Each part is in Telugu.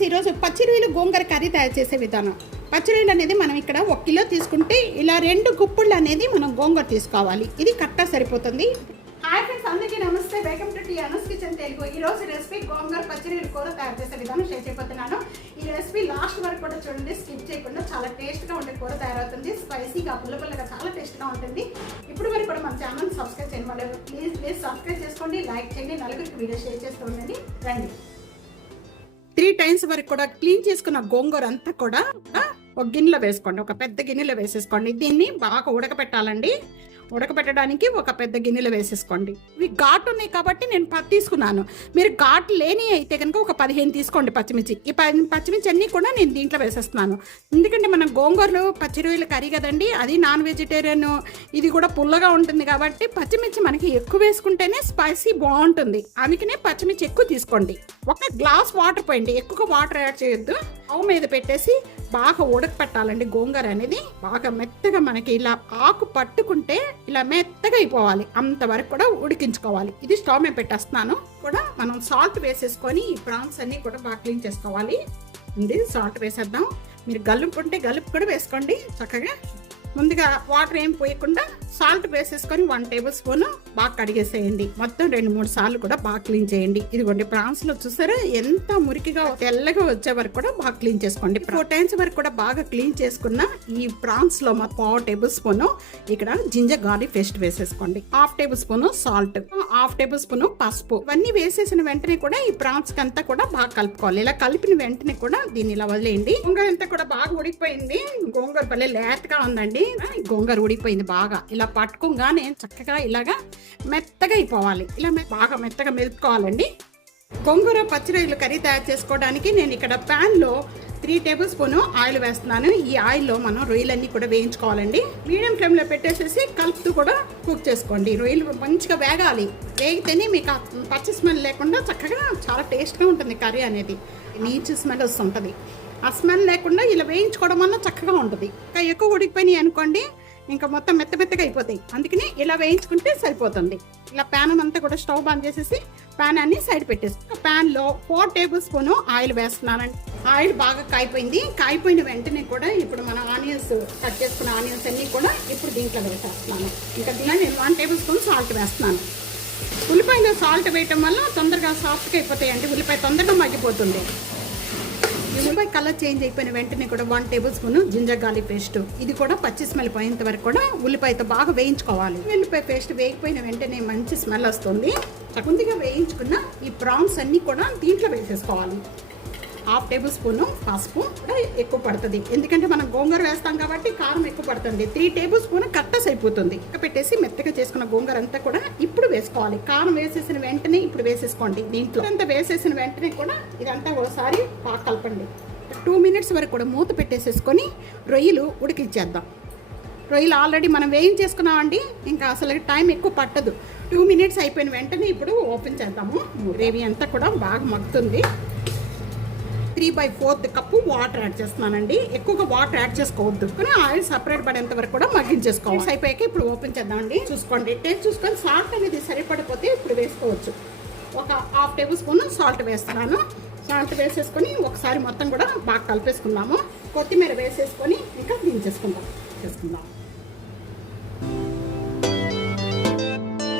ఫ్రెండ్స్, ఈరోజు పచ్చి రొయ్యలు గోంగూర కర్రీ తయారు చేసే విధానం. పచ్చి రొయ్యలు అనేది మనం ఇక్కడ 1 కిలో తీసుకుంటే ఇలా 2 గుప్పుళ్ళు అనేది మనం గోంగూర తీసుకోవాలి. ఇది కరెక్ట్గా సరిపోతుంది. హాయ్ ఫ్రెండ్స్, అందరికీ నమస్తే. వెల్కమ్ టు టీ అనస్ కిచెన్ తెలుగు. ఈరోజు రెసిపీ గోంగూర పచ్చి రొయ్యల కూర తయారు చేసే విధానం షేర్ చేయబోతున్నాను. ఈ రెసిపీ లాస్ట్ వరకు కూడా చూడండి, స్కిప్ చేయకుండా. చాలా టేస్ట్గా ఉండే కూర తయారవుతుంది. స్పైసీగా పుల్లపుల్లగా చాలా టేస్ట్గా ఉంటుంది. ఇప్పుడు వరకు కూడా మన ఛానల్ సబ్స్క్రైబ్ చేయండి. వాళ్ళు ప్లీజ్ సబ్స్క్రైబ్ చేసుకోండి, లైక్ చేయండి, నలుగురికి వీడియో షేర్ చేస్తూ ఉండండి. రండి. 3 టైమ్స్ వరకు కూడా క్లీన్ చేసుకున్న గోంగూర అంతా కూడా ఒక గిన్నెలో వేసుకోండి. ఒక పెద్ద గిన్నెలో వేసేసుకోండి. దీన్ని బాగా ఉడకపెట్టాలండి. ఉడకపెట్టడానికి ఒక పెద్ద గిన్నెలో వేసేసుకోండి. ఇవి ఘాటు ఉన్నాయి కాబట్టి నేను 10 తీసుకున్నాను. మీరు ఘాటు లేని అయితే కనుక ఒక 15 తీసుకోండి పచ్చిమిర్చి. ఈ పచ్చిమిర్చి అన్నీ కూడా నేను దీంట్లో వేసేస్తున్నాను. ఎందుకంటే మనం గోంగూరలు పచ్చి రొయ్యల కర్రీ కదండి, అది నాన్ వెజిటేరియన్, ఇది కూడా పుల్లగా ఉంటుంది కాబట్టి పచ్చిమిర్చి మనకి ఎక్కువ వేసుకుంటేనే స్పైసీ బాగుంటుంది. అందుకనే పచ్చిమిర్చి ఎక్కువ తీసుకోండి. ఒక గ్లాస్ వాటర్ పోయండి, ఎక్కువ వాటర్ యాడ్ చేయొద్దు. స్టవ్ మీద పెట్టేసి బాగా ఉడకపెట్టాలండి. గోంగూర అనేది బాగా మెత్తగా మనకి ఇలా ఆకు పట్టుకుంటే ఇలా మెత్తగా అయిపోవాలి, అంతవరకు కూడా ఉడికించుకోవాలి. ఇది స్టవ్ మీద పెట్టేస్తున్నాను. కూడా మనం సాల్ట్ వేసేసుకొని ఈ ప్రాన్స్ అన్ని కూడా బాగా క్లీన్ చేసుకోవాలి. ఇది సాల్ట్ వేసేద్దాం. మీరు గల్లుపు ఉంటే గల్లుపు కూడా వేసుకోండి చక్కగా. ముందుగా వాటర్ ఏం పోయకుండా సాల్ట్ వేసేసుకొని 1 టేబుల్ స్పూన్ బాగా కడిగేసేయండి. మొత్తం 2-3 సార్లు కూడా బాగా క్లీన్ చేయండి. ఇదిగోండి ప్రాన్స్ లో చూసారా ఎంత మురికిగా తెల్లగా వచ్చే వరకు కూడా బాగా క్లీన్ చేసుకోండి. 4 టైమ్స్ వరకు కూడా బాగా క్లీన్ చేసుకున్న ఈ ప్రాన్స్ లో 1/2 టేబుల్ స్పూన్ ఇక్కడ జింజర్ గార్లిక్ పేస్ట్ వేసేసుకోండి. 1/2 table spoon salt, 1/2 table spoon పసుపు. ఇవన్నీ వేసేసిన వెంటనే కూడా ఈ ప్రాన్స్ అంతా కూడా బాగా కలుపుకోవాలి. ఇలా కలిపిన వెంటనే కూడా దీన్ని ఇలా వదిలేయండి. గోంగూర అంతా కూడా బాగా ఉడికిపోయింది. గోంగూర భలే లేతగా ఉందండి. గోంగూర ఉడికిపోయింది బాగా. ఇలా పట్టుకోగానే చక్కగా ఇలాగా మెత్తగా అయిపోవాలి. ఇలా బాగా మెత్తగా మెలుపుకోవాలండి. గోంగూర పచ్చి రొయ్యలు కర్రీ తయారు చేసుకోవడానికి నేను ఇక్కడ ప్యాన్ లో 3 టేబుల్ స్పూన్ ఆయిల్ వేస్తున్నాను. ఈ ఆయిల్లో మనం రొయ్యలన్నీ కూడా వేయించుకోవాలండి. మీడియం ఫ్లేమ్ లో పెట్టేసేసి కలుపుతూ కూడా కుక్ చేసుకోండి. రొయ్యలు మంచిగా వేగాలి. వేగితేనే మీకు పచ్చి స్మెల్ లేకుండా చక్కగా చాలా టేస్ట్గా ఉంటుంది కర్రీ అనేది. నీచు స్మెల్ వస్తుంటుంది. ఆ స్మెల్ లేకుండా ఇలా వేయించుకోవడం వల్ల చక్కగా ఉంటుంది. ఇంకా ఎక్కువ ఉడికిపోయినాయి అనుకోండి, ఇంకా మొత్తం మెత్తగా అయిపోతాయి. అందుకని ఇలా వేయించుకుంటే సరిపోతుంది. ఇలా ప్యాన్ అంతా కూడా స్టవ్ ఆన్ చేసేసి ప్యాన్ అన్ని సైడ్ పెట్టేసి ప్యాన్ లో 4 టేబుల్ స్పూన్ ఆయిల్ వేస్తున్నానండి. ఆయిల్ బాగా కాయిపోయింది. కాయిపోయిన వెంటనే కూడా ఇప్పుడు మనం ఆనియన్స్ కట్ చేసుకున్న ఆనియన్స్ అన్ని కూడా ఇప్పుడు దీంట్లో వేసేస్తున్నాను. ఇంకా దీంట్లో నేను 1 టేబుల్ స్పూన్ సాల్ట్ వేస్తున్నాను. ఉల్లిపాయలో సాల్ట్ వేయటం వల్ల తొందరగా సాఫ్ట్గా అయిపోతాయండి. ఉల్లిపాయ తొందరగా మగ్గిపోతుంది. ఉల్లిపాయ కలర్ చేంజ్ అయిపోయిన వెంటనే కూడా 1 tablespoon ginger garlic paste. ఇది కూడా పచ్చి స్మెల్ పోయేంత వరకు కూడా ఉల్లిపాయతో బాగా వేయించుకోవాలి. ఉల్లిపాయ పేస్ట్ వేగిపోయిన వెంటనే మంచి స్మెల్ వస్తుంది. ముందుగా వేయించుకున్న ఈ ప్రాన్స్ అన్ని కూడా దీంట్లో వేసేసుకోవాలి. 1/2 టేబుల్ స్పూన్ పసుపు ఎక్కువ పడుతుంది, ఎందుకంటే మనం గోంగూర వేస్తాం కాబట్టి కారం ఎక్కువ పడుతుంది. 3 టేబుల్ స్పూన్ కట్టస్ అయిపోతుంది. పెట్టేసి మెత్తగా చేసుకున్న గోంగూర అంతా కూడా ఇప్పుడు వేసుకోవాలి. కారం వేసేసిన వెంటనే ఇప్పుడు వేసేసుకోండి. దీంట్లో అంతా వేసేసిన వెంటనే కూడా ఇదంతా ఒకసారి బాగా కలపండి. 2 మినిట్స్ వరకు కూడా మూత పెట్టేసేసుకొని రొయ్యలు ఉడికించేద్దాం. రొయ్యలు ఆల్రెడీ మనం వేయించేసుకున్నామండి, ఇంకా అసలు టైం ఎక్కువ పట్టదు. 2 మినిట్స్ అయిపోయిన వెంటనే ఇప్పుడు ఓపెన్ చేద్దాము. గ్రేవీ అంతా కూడా బాగా మగ్గుతుంది. 3/4 కప్పు వాటర్ యాడ్ చేస్తున్నానండి. ఎక్కువగా వాటర్ యాడ్ చేసుకోవద్దు, కానీ ఆయిల్ సపరేట్ పడేంత వరకు కూడా మగ్గించేసుకోవాలి. అయిపోయాక ఇప్పుడు ఓపెన్ చేద్దామండి. చూసుకోండి, టేస్ట్ చూసుకొని సాల్ట్ అనేది సరిపడిపోతే ఇప్పుడు వేసుకోవచ్చు. ఒక 1/2 టేబుల్ స్పూన్ సాల్ట్ వేస్తున్నాను. సాల్ట్ వేసేసుకొని ఒకసారి మొత్తం కూడా బాగా కలిపేసుకుందాము. కొత్తిమీర వేసేసుకొని ఇంకా దించేసుకుందాం.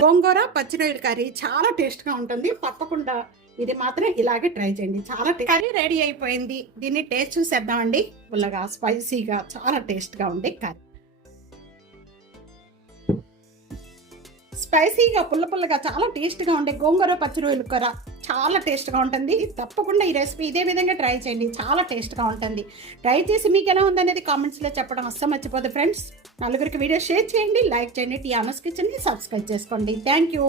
గోంగూర పచ్చి రొయ్యల కర్రీ చాలా టేస్ట్గా ఉంటుంది. తప్పకుండా ఇది మాత్రం ఇలాగే ట్రై చేయండి. చాలా కర్రీ రెడీ అయిపోయింది. దీన్ని టేస్ట్ చూసేద్దామండి. పుల్లగా స్పైసీగా చాలా టేస్ట్గా ఉండే కర్రీ. స్పైసీగా పుల్లగా చాలా టేస్ట్గా ఉండే గోంగూర పచ్చి రొయ్యల కూర చాలా టేస్ట్గా ఉంటుంది. తప్పకుండా ఈ రెసిపీ ఇదే విధంగా ట్రై చేయండి. చాలా టేస్ట్గా ఉంటుంది. ట్రై చేసి మీకు ఎలా ఉందనేది కామెంట్స్లో చెప్పడం అస్సలు మర్చిపోదు ఫ్రెండ్స్. నలుగురికి వీడియో షేర్ చేయండి, లైక్ చేయండి. టీ అనస్ కిచెన్ని సబ్స్క్రైబ్ చేసుకోండి. Thank you.